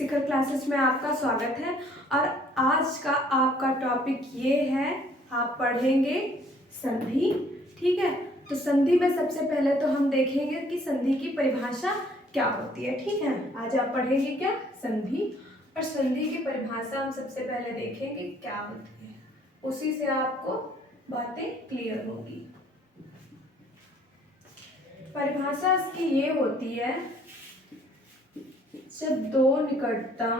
शिखर classes में आपका स्वागत है। और आज का आपका टॉपिक ये है, आप पढ़ेंगे संधि। ठीक है, तो संधि में सबसे पहले तो हम देखेंगे कि संधि की परिभाषा क्या होती है। ठीक है, आज आप पढ़ेंगे क्या, संधि। और संधि की परिभाषा हम सबसे पहले देखेंगे क्या होती है, उसी से आपको बातें क्लियर होगी। परिभाषा इसकी ये होती है, जब दो निकटतम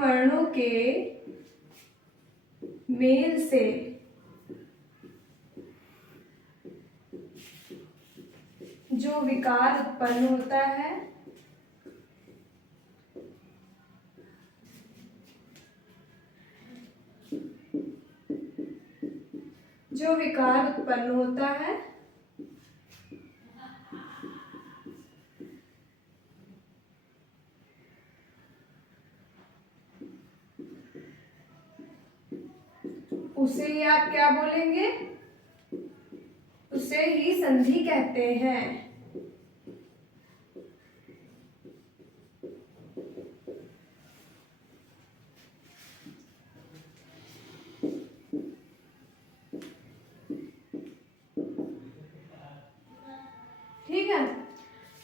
वर्णों के मेल से जो विकार उत्पन्न होता है, उसे ही आप क्या बोलेंगे, उसे ही संधि कहते हैं। ठीक है,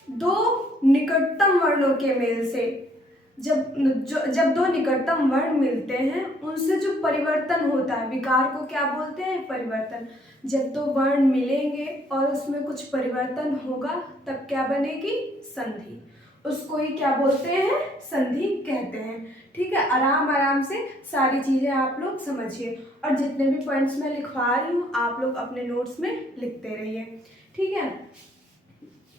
दो निकटतम वर्णों के मेल से जब दो निकटतम वर्ण मिलते हैं, उनसे जो परिवर्तन होता है, विकार को क्या बोलते हैं, परिवर्तन। जब दो वर्ण मिलेंगे और उसमें कुछ परिवर्तन होगा, तब क्या बनेगी, संधि। उसको ही क्या बोलते हैं, संधि कहते हैं। ठीक है, आराम आराम से सारी चीजें आप लोग समझिए, और जितने भी पॉइंट्स मैं लिखवा रही हूँ आप लोग अपने नोट्स में लिखते रहिए। ठीक है,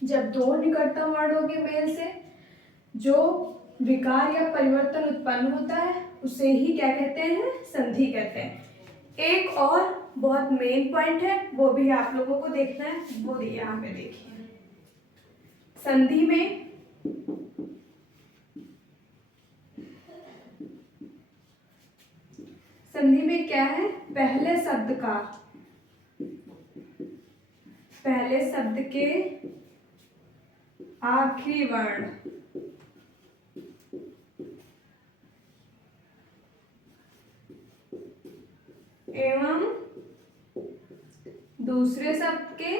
जब दो निकटतम वर्णों के मेल से जो विकार या परिवर्तन उत्पन्न होता है, उसे ही क्या कहते हैं, संधि कहते हैं। एक और बहुत मेन पॉइंट है, वो भी आप लोगों को देखना है, वो यहाँ पे देखिए। संधि में क्या है, पहले शब्द के आखिरी वर्ण एवं दूसरे शब्द के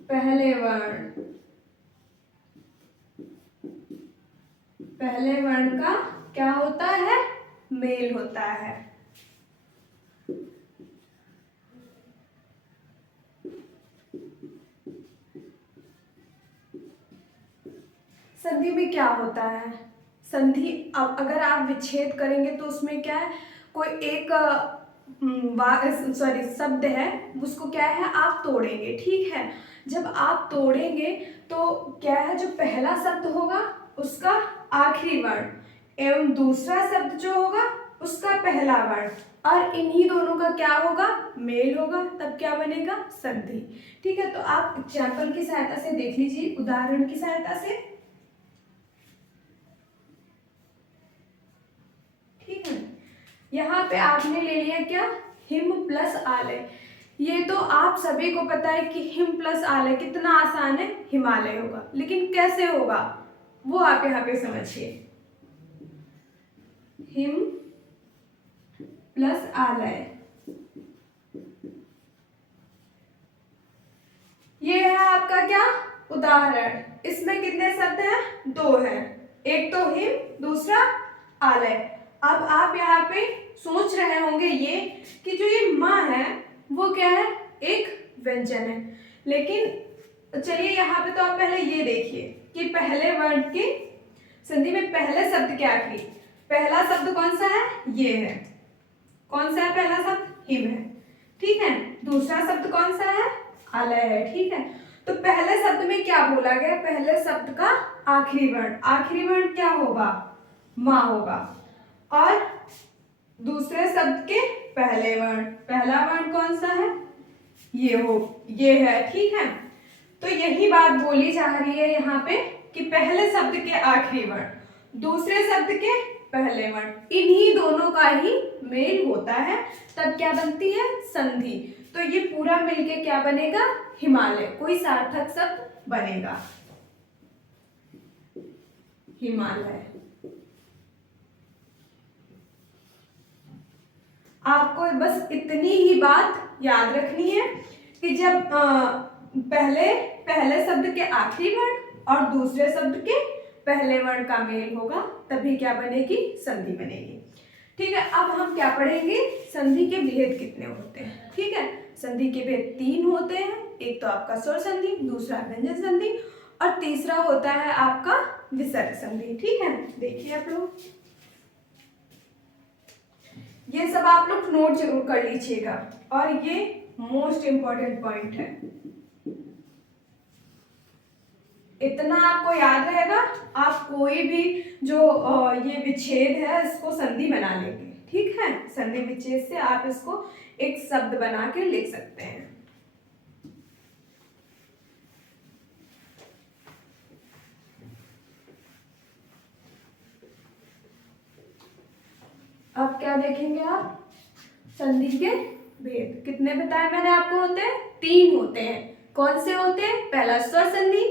पहले वर्ण का क्या होता है, मेल होता है। संधि में क्या होता है, संधि अब अगर आप विच्छेद करेंगे तो उसमें क्या है, कोई एक शब्द है, उसको क्या है, आप तोड़ेंगे। ठीक है, जब आप तोड़ेंगे तो क्या है, जो पहला शब्द होगा उसका आखिरी वर्ण एवं दूसरा शब्द जो होगा उसका पहला वर्ण, और इन्हीं दोनों का क्या होगा, मेल होगा, तब क्या बनेगा, संधि। ठीक है, तो आप एग्जाम्पल की सहायता से देख लीजिए, उदाहरण की सहायता से। ठीक है, यहाँ पे आपने ले लिया क्या, हिम प्लस आलय। ये तो आप सभी को पता है कि हिम प्लस आलय कितना आसान है, हिमालय होगा, लेकिन कैसे होगा वो आप यहाँ पे समझिए। हिम प्लस आलय, ये है आपका क्या, उदाहरण। इसमें कितने शब्द हैं, दो हैं, एक तो हिम, दूसरा आलय। अब आप यहाँ पे सोच रहे होंगे ये कि जो ये माँ है वो क्या है, एक व्यंजन है, लेकिन चलिए यहाँ पे तो आप पहले ये देखिए कि पहले वर्ण की संधि में पहले शब्द क्या की, पहला शब्द कौन सा है, ये है। कौन सा है पहला शब्द, हिम है। ठीक है, दूसरा शब्द कौन सा है, आलय है। ठीक है, तो पहले शब्द में क्या बोला गया, पहले शब्द का आखिरी वर्ण क्या होगा, माँ होगा, और दूसरे शब्द के पहले वर्ण, पहला वर्ण कौन सा है, ये है। ठीक है, तो यही बात बोली जा रही है यहाँ पे कि पहले शब्द के आखिरी वर्ण, दूसरे शब्द के पहले वर्ण, इन्हीं दोनों का ही मेल होता है, तब क्या बनती है? संधि। तो ये पूरा मिलके क्या बनेगा? हिमालय। कोई सार्थक शब्द बनेगा, हिमालय। आपको बस इतनी ही बात याद रखनी है कि जब पहले शब्द के आखिरी वर्ण और दूसरे शब्द के पहले वर्ण का मेल होगा, तभी क्या बनेगी? संधि बनेगी। ठीक है, अब हम क्या पढ़ेंगे? संधि के भेद कितने होते हैं। ठीक है, संधि के भेद 3 होते हैं। एक तो आपका स्वर संधि, दूसरा व्यंजन संधि और तीसरा होता है आपका विसर्ग संधि। ठीक है, देखिए आप लोग, ये सब आप लोग नोट जरूर कर लीजिएगा और ये मोस्ट इंपॉर्टेंट पॉइंट है। इतना आपको याद रहेगा, आप कोई भी जो ये विच्छेद है इसको संधि बना लेंगे। ठीक है, संधि विच्छेद से आप इसको एक शब्द बना के लिख सकते हैं। अब क्या देखेंगे आप? संधि के भेद कितने बताए मैंने आपको? होते हैं 3 होते हैं। कौन से होते हैं? पहला स्वर संधि,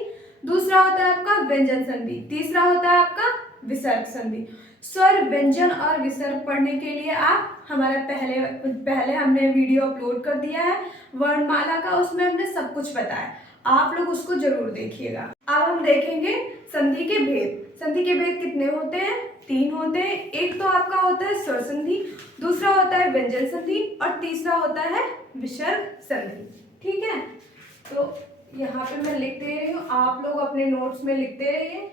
दूसरा होता है आपका व्यंजन संधि, तीसरा होता है आपका विसर्ग संधि। स्वर, व्यंजन और विसर्ग पढ़ने के लिए आप हमारा पहले हमने वीडियो अपलोड कर दिया है वर्णमाला का, उसमें हमने सब कुछ बताया, आप लोग उसको जरूर देखिएगा। अब हम देखेंगे संधि के भेद। संधि के भेद कितने होते हैं? 3 होते हैं। एक तो आपका होता है स्वर संधि, दूसरा होता है व्यंजन संधि और तीसरा होता है विसर्ग संधि। ठीक है, तो यहाँ पे मैं लिख दे रही हूँ, आप लोग अपने नोट्स में लिखते रहिए।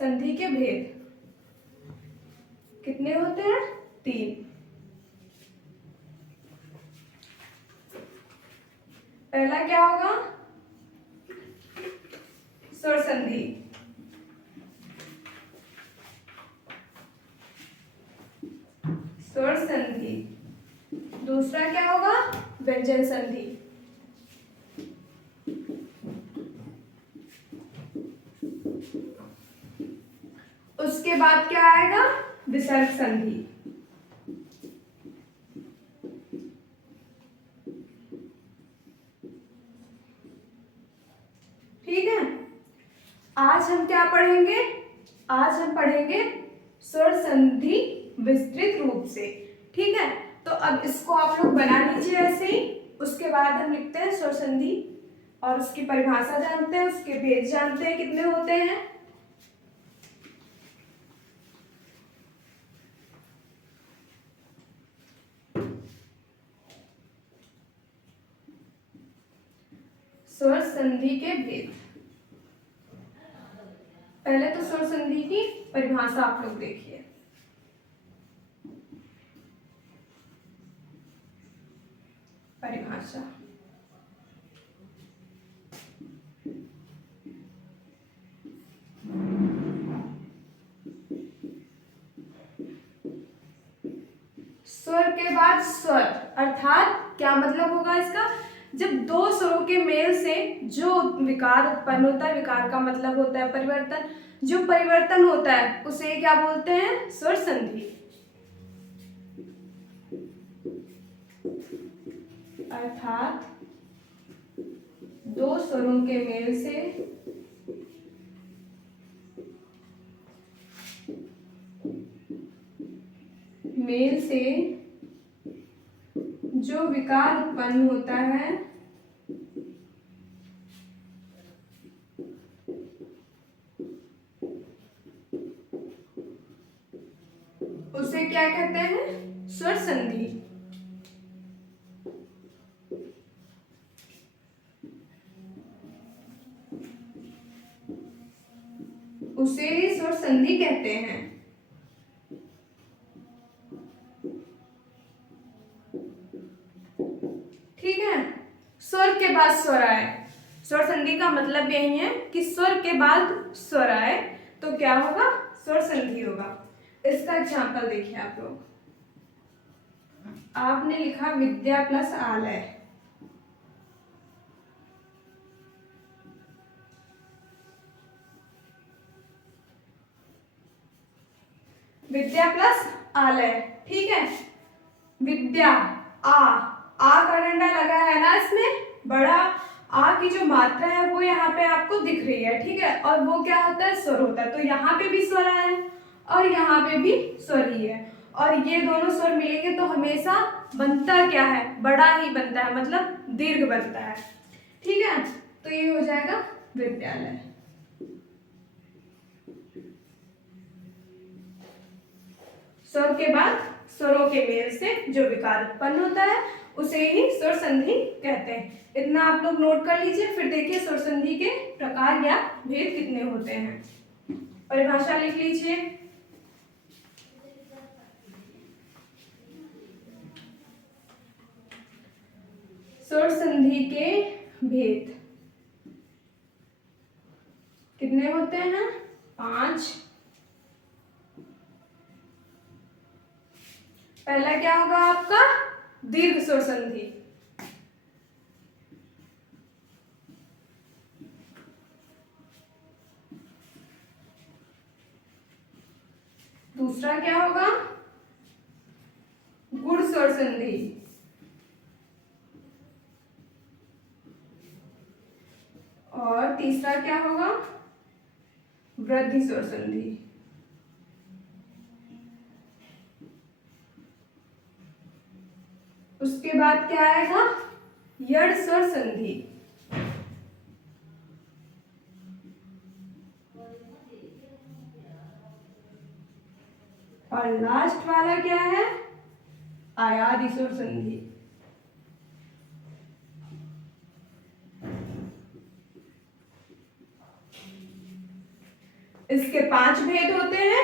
संधि के भेद कितने होते हैं? 3। पहला क्या होगा? स्वर संधि, स्वर संधि। दूसरा क्या होगा? व्यंजन संधि। उसके बाद क्या आएगा? विसर्ग संधि। ठीक है, आज हम क्या पढ़ेंगे? आज हम पढ़ेंगे स्वर संधि विस्तृत रूप से। ठीक है, तो अब इसको आप लोग बना लीजिए ऐसे ही। उसके बाद हम लिखते हैं स्वर संधि और उसकी परिभाषा जानते हैं, उसके भेद जानते हैं कितने होते हैं। स्वर संधि के भेद, पहले तो स्वर संधि की परिभाषा आप लोग देखिए। परिभाषा, स्वर के बाद स्वर, अर्थात क्या मतलब होगा इसका? जब दो स्वरों के मेल से जो विकार उत्पन्न होता है, विकार का मतलब होता है परिवर्तन, जो परिवर्तन होता है उसे क्या बोलते हैं? स्वर संधि। अर्थात दो स्वरों के मेल से जो विकार उत्पन्न होता है उसे क्या कहते हैं? स्वर संधि। उसे ही स्वर संधि कहते हैं। ठीक है, स्वर के बाद स्वर आए, स्वर संधि का मतलब यही है कि स्वर के बाद स्वर आए तो क्या होगा? स्वर संधि होगा। इसका एग्जाम्पल देखिए आप लोग। आपने लिखा विद्या प्लस आलय, विद्या प्लस आलय, ठीक है। विद्या, आ का डंडा लगा है ना इसमें, बड़ा आ की जो मात्रा है वो यहाँ पे आपको दिख रही है, ठीक है। और वो क्या होता है, स्वर होता है। तो यहाँ पे भी स्वर है और यहाँ पे भी स्वर ही है, और ये दोनों स्वर मिलेंगे तो हमेशा बनता क्या है, बड़ा ही बनता है, मतलब दीर्घ बनता है, ठीक है। तो ये हो जाएगा विद्यालय। स्वर के बाद स्वरों के मेल से जो विकार उत्पन्न होता है उसे ही स्वर संधि कहते हैं। इतना आप लोग नोट कर लीजिए, फिर देखिए स्वर संधि के प्रकार या भेद कितने होते हैं। परिभाषा लिख लीजिए। स्वर संधि के भेद कितने होते हैं, 5। पहला क्या होगा आपका, दीर्घ स्वर संधि। दूसरा क्या होगा, गुण स्वर संधि। और तीसरा क्या होगा, वृद्धि स्वर संधि। उसके बाद क्या आएगा, यड़ स्वर संधि। और लास्ट वाला क्या है, आयादी स्वर संधि। इसके 5 भेद होते हैं।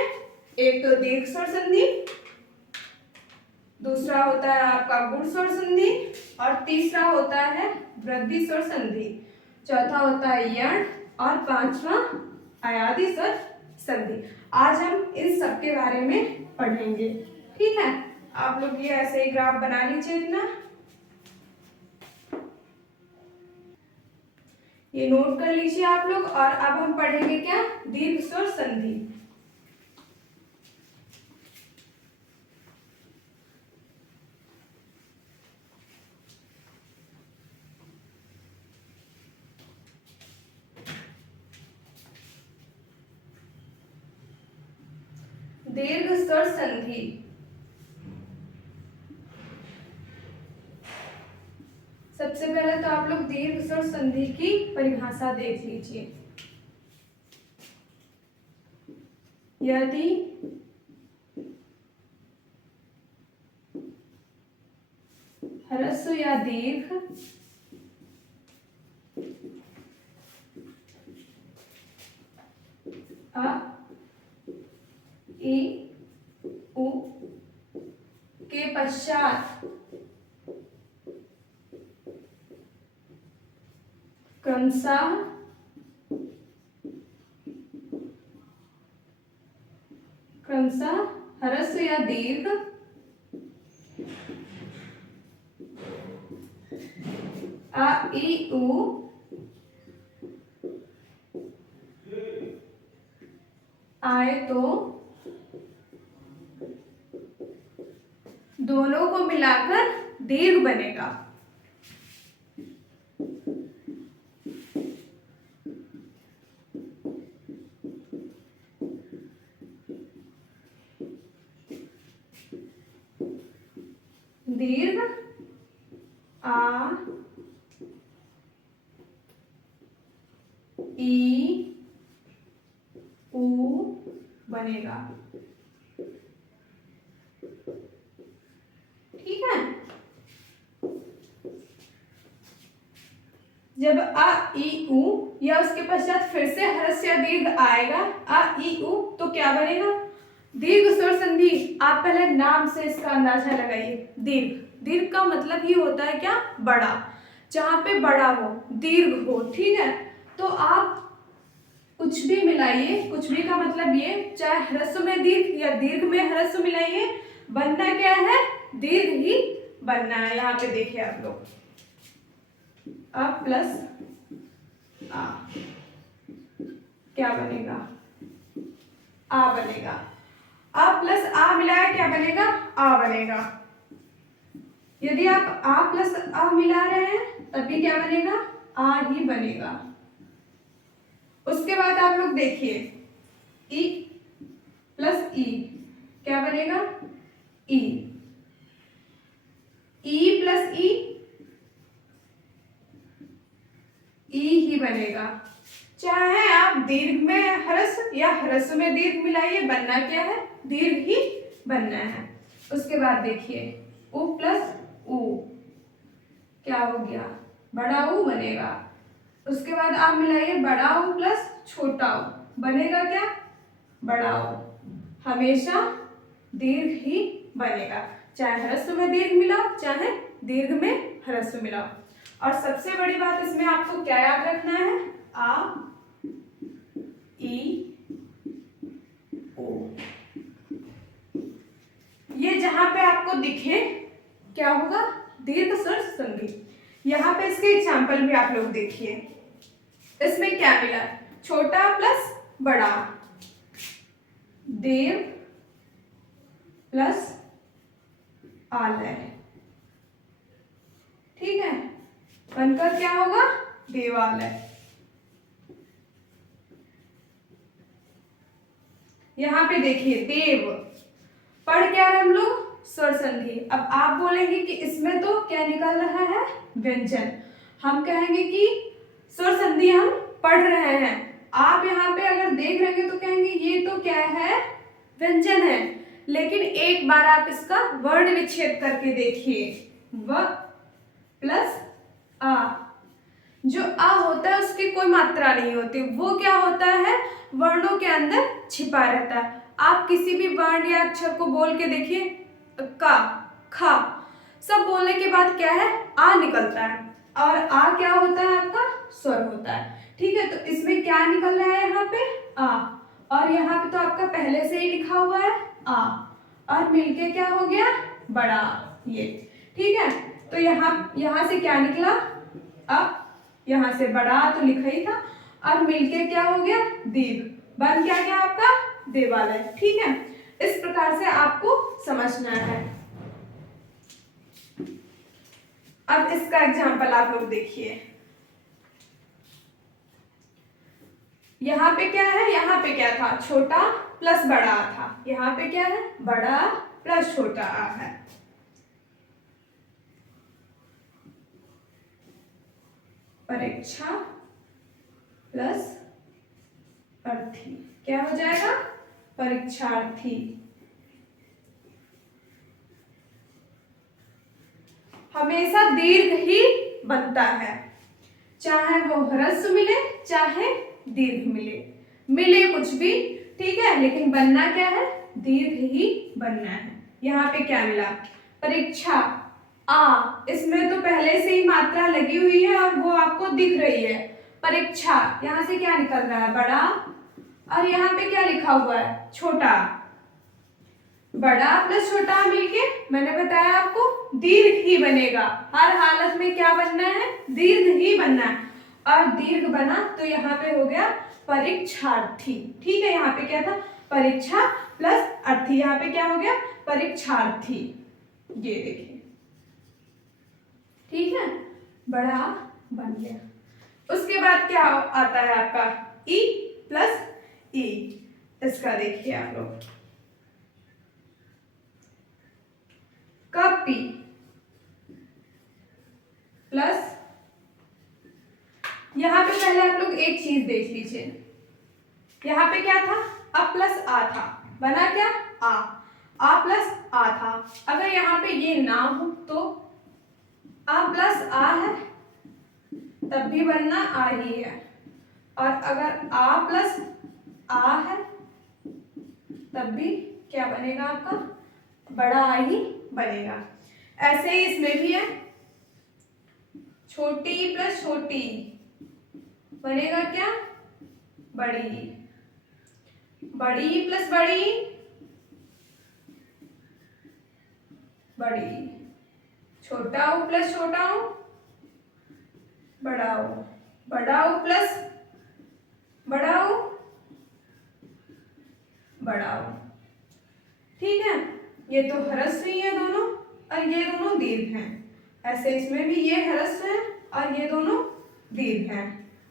एक तो दीर्घ स्वर संधि, दूसरा होता है आपका गुण स्वर संधि, और तीसरा होता है वृद्धि स्वर संधि, चौथा होता है यण, और 5वां आयादी स्वर संधि। आज हम इन सब के बारे में पढ़ेंगे, ठीक है। आप लोग ये ऐसे ही ग्राफ बना लीजिए इतना, ये नोट कर लीजिए आप लोग। और अब हम पढ़ेंगे क्या, दीर्घ स्वर संधि। दीर्घ स्वर संधि सबसे पहले तो आप लोग दीर्घ स्वर संधि की परिभाषा देख लीजिए। यदि ह्रस्व या दीर्घ अ, इ, उ के पश्चात क्रमशः ह्रस्व या दीर्घ अ, इ, उ आए तो दोनों को मिलाकर दीर्घ बनेगा। दीर्घ आ, ई, उ बनेगा, ठीक है। जब अ, ई, उ या उसके पश्चात फिर से ह्रस्व या दीर्घ आएगा, अ, ई, उ, तो क्या बनेगा, दीर्घ स्वर संधि। आप पहले नाम से इसका अंदाजा लगाइए। दीर्घ, दीर्घ का मतलब ही होता है क्या, बड़ा, जहां पे बड़ा हो, दीर्घ हो, ठीक है। तो आप कुछ भी मिलाइए, कुछ भी का मतलब ये, चाहे ह्रस्व में दीर्घ या दीर्घ में ह्रस्व मिलाइए, बनना क्या है, दीर्घ ही बनना है। यहाँ पे देखिए आप लोग, अ प्लस आ क्या बनेगा, आ बनेगा। आ प्लस आ मिलाया क्या बनेगा, आ बनेगा। यदि आप आ प्लस आ मिला रहे हैं तब भी क्या बनेगा, आ ही बनेगा। उसके बाद आप लोग देखिए ई प्लस ई क्या बनेगा, ई। ई प्लस ई ही बनेगा। चाहे आप दीर्घ में ह्रस्व या ह्रस्व में दीर्घ मिलाइए, बनना क्या है, दीर्घ ही बनना है। उसके बाद देखिए उ प्लस उ क्या हो गया, बड़ा ऊ बनेगा। उसके बाद आप मिलाइए बड़ा ऊ प्लस छोटा ऊ, बनेगा क्या, बड़ा ऊ। हमेशा दीर्घ ही बनेगा, चाहे ह्रस्व में दीर्घ मिलाओ चाहे दीर्घ में ह्रस्व मिलाओ। और सबसे बड़ी बात इसमें आपको क्या याद रखना है, आ ई ओ। ये जहां पे आपको दिखे क्या होगा, दीर्घ स्वर संधि। यहाँ पे इसके एग्जाम्पल भी आप लोग देखिए, इसमें क्या मिला, छोटा प्लस बड़ा, देव प्लस आलय, ठीक है, बनकर क्या होगा, देवालय। यहाँ पे देखिए देव, पढ़ क्या रहे हम लोग, स्वर संधि। अब आप बोलेंगे कि इसमें तो क्या निकल रहा है, व्यंजन। हम कहेंगे कि स्वर संधि हम पढ़ रहे हैं, आप यहाँ पे अगर देख रहे हैं तो कहेंगे ये तो क्या है, व्यंजन है। लेकिन एक बार आप इसका वर्ण विच्छेद करके देखिए, व प्लस आ, जो आ होता है उसकी कोई मात्रा नहीं होती, वो क्या होता है, वर्णों के अंदर छिपा रहता है। आप किसी भी वर्ण या अक्षर को बोल के देखिए, का, खा, सब बोलने के बाद क्या है, आ निकलता है, और आ क्या होता है, आपका स्वर होता है, ठीक है। तो इसमें क्या निकल रहा है, यहाँ पे आ, और यहाँ पे तो आपका पहले से ही लिखा हुआ है आ, और मिलके क्या हो गया, बड़ा, ये, ठीक है। तो यहाँ से क्या निकला, अब यहाँ से बड़ा तो लिखा ही था, और मिलके क्या हो गया, दीर्घ, बन क्या गया आपका, देवालय, ठीक है। इस प्रकार से आपको समझना है। अब इसका एग्जाम्पल आप लोग देखिए, यहाँ पे क्या है, यहाँ पे क्या था, छोटा प्लस बड़ा था, यहाँ पे क्या है, बड़ा प्लस छोटा आ है। परीक्षा प्लस अर्थी क्या हो जाएगा, परीक्षार्थी। हमेशा दीर्घ ही बनता है, चाहे वो ह्रस्व मिले चाहे दीर्घ मिले, मिले कुछ भी, ठीक है, लेकिन बनना क्या है, दीर्घ ही बनना है। यहाँ पे क्या मिला, परीक्षा, आ, इसमें तो पहले से ही मात्रा लगी हुई है और वो आपको दिख रही है, परीक्षा, यहाँ से क्या निकल रहा है, बड़ा, और यहाँ पे क्या लिखा हुआ है, छोटा। बड़ा प्लस छोटा मिलके मैंने बताया आपको दीर्घ ही बनेगा, हर हालत में क्या बनना है, दीर्घ ही बनना है। और दीर्घ बना तो यहाँ पे हो गया परीक्षार्थी, ठीक है। यहाँ पे क्या था, परीक्षा प्लस अर्थी, यहाँ पे क्या हो गया, परीक्षार्थी, ये देखिए, ठीक है, बड़ा बन गया। उसके बाद क्या आता है आपका, ई प्लस ई, इसका देखिए आप लोग, कपी प्लस, यहां पे पहले आप लोग एक चीज देख लीजिए, यहां पे क्या था, अ प्लस आ था, बना क्या, आ प्लस आ था। अगर यहाँ पे ये ना हो तो आ प्लस आ है तब भी बनना आ ही है, और अगर आ प्लस आ है तब भी क्या बनेगा आपका, बड़ा आ ही बनेगा। ऐसे ही इसमें भी है, छोटी प्लस छोटी बनेगा क्या, बड़ी, बड़ी प्लस बड़ी, बड़ी, छोटा ऊ प्लस छोटा ऊ, बड़ा ऊ, बड़ा ऊ प्लस बड़ा ऊ, बड़ा ऊ। ठीक है, ये तो ह्रस्व ही है दोनों और ये दोनों दीर्घ हैं। ऐसे इसमें भी ये ह्रस्व है और ये दोनों दीर्घ हैं,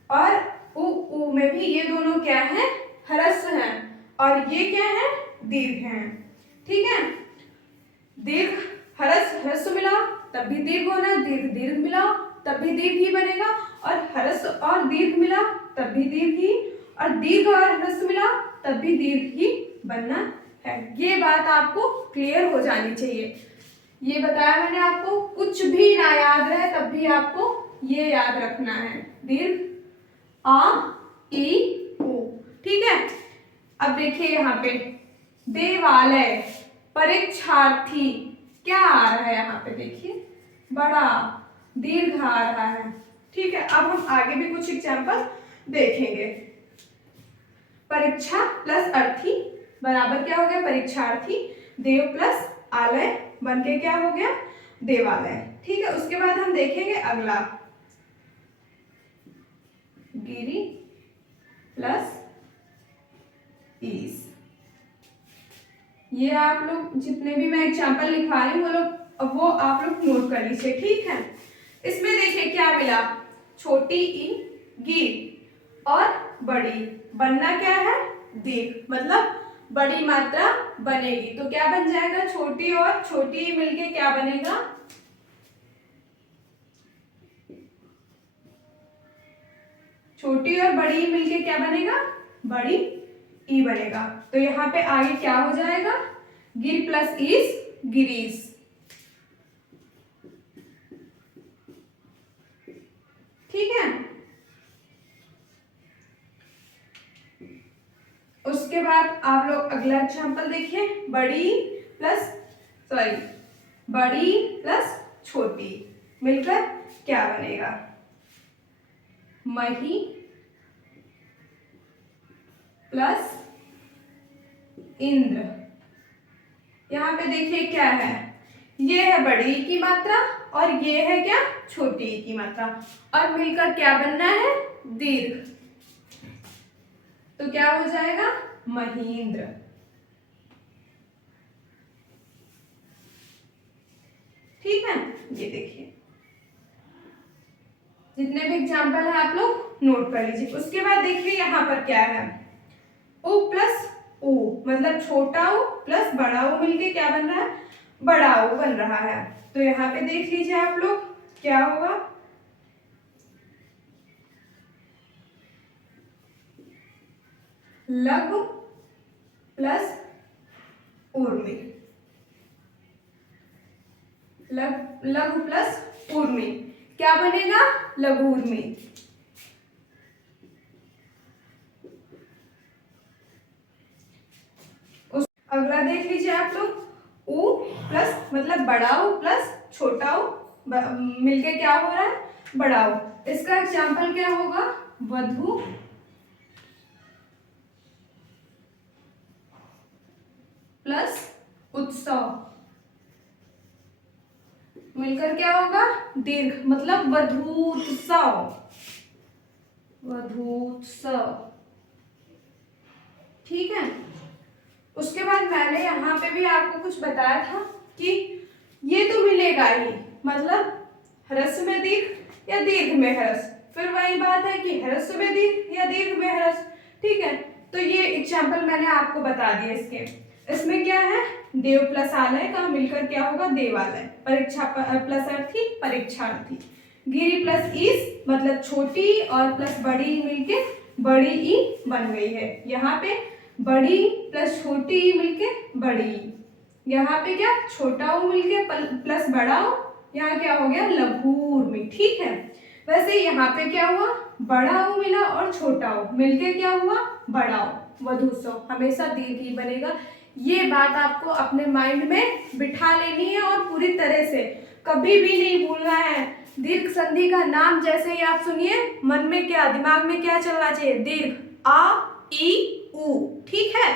और उ में भी ये दोनों क्या है, ह्रस्व हैं और ये क्या है, दीर्घ हैं। ठीक है, दीर्घ ह्रस्व ह्रस्व मिलाओ तब भी दीर्घ होना, दीर्घ दीर्घ मिलाओ तब भी दीर्घ ही बनेगा, और ह्रस्व और दीर्घ मिलाओ तब भी दीर्घ ही, और दीर्घ और ह्रस्व मिलाओ तब भी दीर्घ ही बनना है। ये बात आपको क्लियर हो जानी चाहिए। ये बताया मैंने आपको, कुछ भी ना याद रहे तब भी आपको ये याद रखना है, दीर्घ आ ई उ। ठीक है, अब देखिए यहाँ पे देवालय, परीक्षार्थी, क्या आ रहा है यहाँ पे, देखिए बड़ा दीर्घ आ रहा है। ठीक है, अब हम आगे भी कुछ एग्जाम्पल देखेंगे। परीक्षा प्लस अर्थी बराबर क्या हो गया, परीक्षार्थी, देव प्लस आलय बन के क्या हो गया, देवालय। ठीक है, उसके बाद हम देखेंगे अगला, गिरी प्लस ईस। ये आप लोग जितने भी मैं एग्जाम्पल लिखवा रही हूँ वो आप लोग नोट कर लीजिए। ठीक है, इसमें देखिए क्या मिला, छोटी ई, गिर और बड़ी, बनना क्या है, दीर्घ, मतलब बड़ी मात्रा बनेगी तो क्या बन जाएगा, छोटी और छोटी मिलके क्या बनेगा, छोटी और बड़ी मिलके क्या बनेगा, बड़ी ई बनेगा। तो यहाँ पे आगे क्या हो जाएगा, गिर प्लस ईस, गिरीश। ठीक है, उसके बाद आप लोग अगला एग्जाम्पल देखिए, बड़ी प्लस छोटी मिलकर क्या बनेगा, मही प्लस इंद्र। यहाँ पे देखिए क्या है, ये है बड़ी की मात्रा और ये है क्या, छोटी की मात्रा, और मिलकर क्या बनना है, दीर्घ। तो क्या हो जाएगा, महींद्र। ठीक है, ये देखिए जितने भी एग्जाम्पल है आप लोग नोट कर लीजिए। उसके बाद देखिए यहाँ पर क्या है, उ प्लस उ, मतलब छोटा उ प्लस बड़ा उ मिलके क्या बन रहा है, बड़ा उ बन रहा है। तो यहाँ पे देख लीजिए आप लोग क्या होगा, लघु प्लस ऊर्मी, लघु प्लस ऊर्मी क्या बनेगा, लघु ऊर्मी। अगला देख लीजिए आप लोग, उ प्लस मतलब बड़ा उ प्लस छोटा उ मिलके क्या हो रहा है, बड़ा उ। इसका एग्जाम्पल क्या होगा, वधु प्लस उत्सव मिलकर क्या होगा, दीर्घ, मतलब वधूत्सव, वधूत्सव। ठीक है, उसके बाद मैंने यहाँ पे भी आपको कुछ बताया था कि ये तो मिलेगा ही, मतलब ह्रस्व में दीर्घ या दीर्घ में ह्रस्व, फिर वही बात है कि ह्रस्व में दीर्घ या दीर्घ में ह्रस्व। ठीक है, तो ये एग्जाम्पल मैंने आपको बता दिया इसके। इसमें क्या है, देव प्लस आलय का मिलकर क्या होगा, देवालय, परीक्षा प्लस अर्थी, परीक्षार्थी, गिरी प्लस ईस मतलब छोटी और प्लस बड़ी मिलके बड़ी ई बन गई है। यहाँ पे बड़ी प्लस छोटी ई मिलके बड़ी, यहाँ पे क्या छोटा ऊ मिलके प्लस बड़ा ऊ, यहाँ क्या हो गया, लघु में। ठीक है, वैसे यहाँ पे क्या हुआ, बड़ा ऊ मिला और छोटा ऊ मिलके क्या हुआ, बड़ा ऊ, वधूसव, हमेशा दीर्घ ही बनेगा। ये बात आपको अपने माइंड में बिठा लेनी है और पूरी तरह से कभी भी नहीं भूलना है। दीर्घ संधि का नाम जैसे ही आप सुनिए, मन में क्या, दिमाग में क्या चलना चाहिए, दीर्घ, आ ई उ। ठीक है,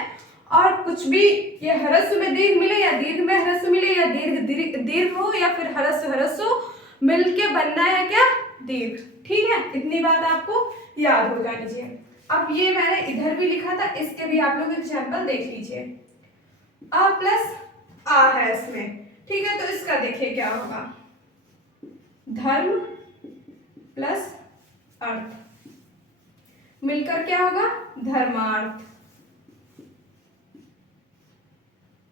और कुछ भी ये ह्रस्व में दीर्घ मिले या दीर्घ में ह्रस्व मिले या दीर्घ दीर्घ हो या फिर ह्रस्व ह्रस्व मिलके बनना है क्या, दीर्घ। ठीक है, इतनी बात आपको याद हो जानी चाहिए। अब ये मैंने इधर भी लिखा था, इसके भी आप लोग एग्जाम्पल देख लीजिए। अ प्लस आ है इसमें, ठीक है। तो इसका देखिए क्या होगा, धर्म प्लस अर्थ मिलकर क्या होगा, धर्मार्थ।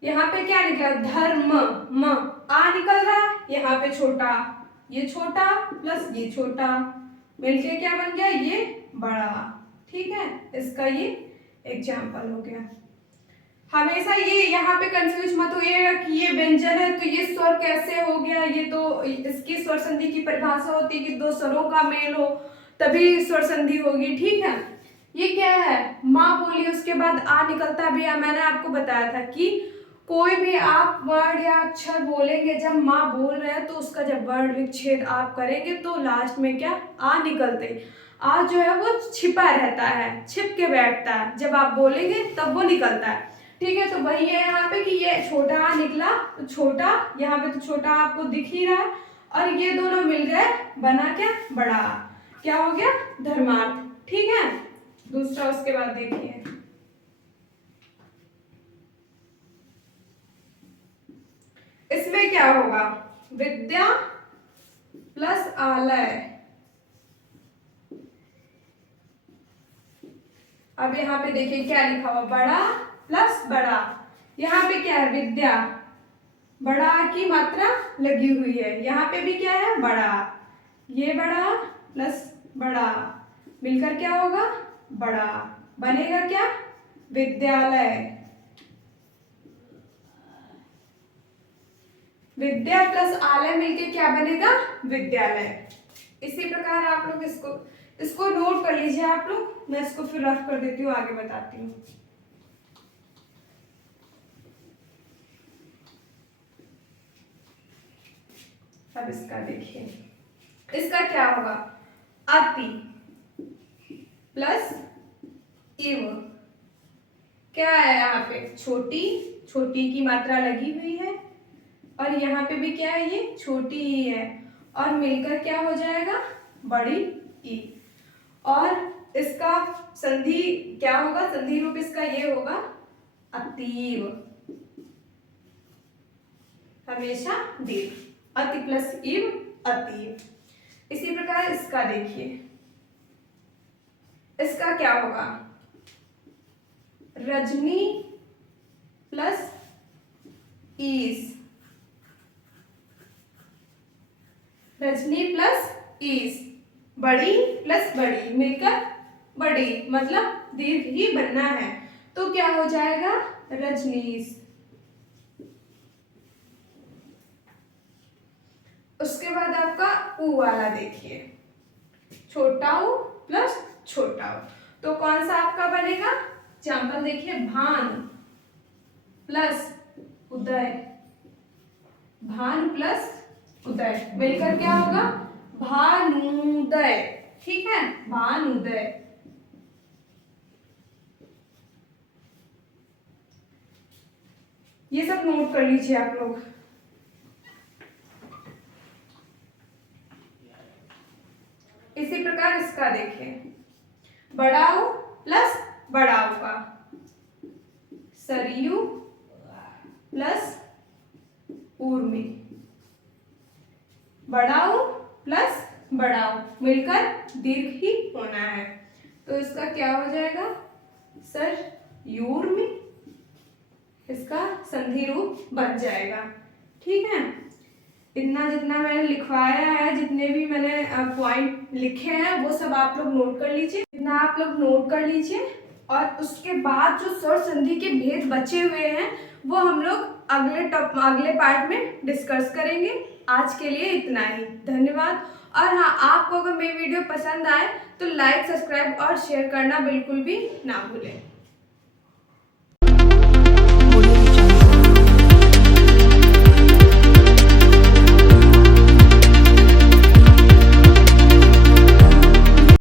यहाँ पे क्या निकला, धर्म, म आ निकल रहा है, यहाँ पे छोटा, ये छोटा प्लस ये छोटा मिलके क्या बन गया, ये बड़ा, ठीक है। इसका ये एग्जाम्पल हो गया। हमेशा ये यहाँ पे कंफ्यूज मत होइएगा कि ये व्यंजन है तो ये स्वर कैसे हो गया, ये तो इसकी स्वर संधि की परिभाषा होती है कि दो स्वरों का मेल हो तभी स्वर संधि होगी, ठीक है। ये क्या है, माँ बोली उसके बाद आ निकलता भी है। मैंने आपको बताया था कि कोई भी आप वर्ड या अक्षर बोलेंगे, जब माँ बोल रहे हैं तो उसका जब वर्ण विच्छेद आप करेंगे तो लास्ट में क्या, आ निकलते, आ जो है वो छिपा रहता है, छिप के बैठता है, जब आप बोलेंगे तब वो निकलता है, ठीक है। तो वही है यहाँ पे कि ये छोटा आ निकला, तो छोटा यहाँ पे तो छोटा आपको दिख ही रहा है, और ये दोनों मिल गए बना क्या, बड़ा, क्या हो गया, धर्मार्थ, ठीक है। दूसरा उसके बाद देखिए, इसमें क्या होगा, विद्या प्लस आलय। अब यहाँ पे देखिए क्या लिखा हुआ, बड़ा प्लस बड़ा। यहाँ पे क्या है, विद्या, बड़ा की मात्रा लगी हुई है, यहाँ पे भी क्या है, बड़ा, ये बड़ा प्लस बड़ा मिलकर क्या होगा, बड़ा, बनेगा क्या, विद्यालय। विद्या प्लस आलय मिलके क्या बनेगा, विद्यालय। इसी प्रकार आप लोग इसको नोट कर लीजिए आप लोग, मैं इसको फिर रफ कर देती हूँ, आगे बताती हूँ। अब इसका देखिए, इसका क्या होगा, अति प्लस इव, क्या है यहाँ पे, छोटी, छोटी की मात्रा लगी हुई है, और यहाँ पे भी क्या है, ये छोटी ही है, और मिलकर क्या हो जाएगा, बड़ी ई। और इसका संधि क्या होगा, संधि रूप इसका ये होगा, अतीव, हमेशा दीर्घ, अति प्लस इव, अतीव। इसी प्रकार इसका देखिए, इसका क्या होगा, रजनी प्लस ईस, रजनी प्लस ईस, बड़ी प्लस बड़ी मिलकर बड़ी, मतलब दीर्घ ही बनना है, तो क्या हो जाएगा, रजनीश। उसके बाद आपका ऊ वाला देखिए, छोटा ऊ प्लस छोटा ऊ, तो कौन सा आपका बनेगा, एग्जाम्पल देखिए, भान प्लस उदय, भान प्लस उदय मिलकर क्या होगा, भानुदय, ठीक है, भानुदय। ये सब नोट कर लीजिए आप लोग। इसी प्रकार इसका देखिए, बड़ाऊ प्लस बड़ाऊ का, सरयू प्लस उर्मी, बड़ाऊ प्लस बड़ाऊ मिलकर दीर्घ ही होना है, तो इसका क्या हो जाएगा, सर यूर्मी, इसका संधि रूप बन जाएगा, ठीक है। इतना जितना मैंने लिखवाया है, जितने भी मैंने पॉइंट लिखे हैं वो सब आप लोग नोट कर लीजिए, इतना आप लोग नोट कर लीजिए, और उसके बाद जो स्वर संधि के भेद बचे हुए हैं वो हम लोग अगले पार्ट में डिस्कस करेंगे। आज के लिए इतना ही, धन्यवाद। और हाँ, आपको अगर मेरी वीडियो पसंद आए तो लाइक, सब्सक्राइब और शेयर करना बिल्कुल भी ना भूलें।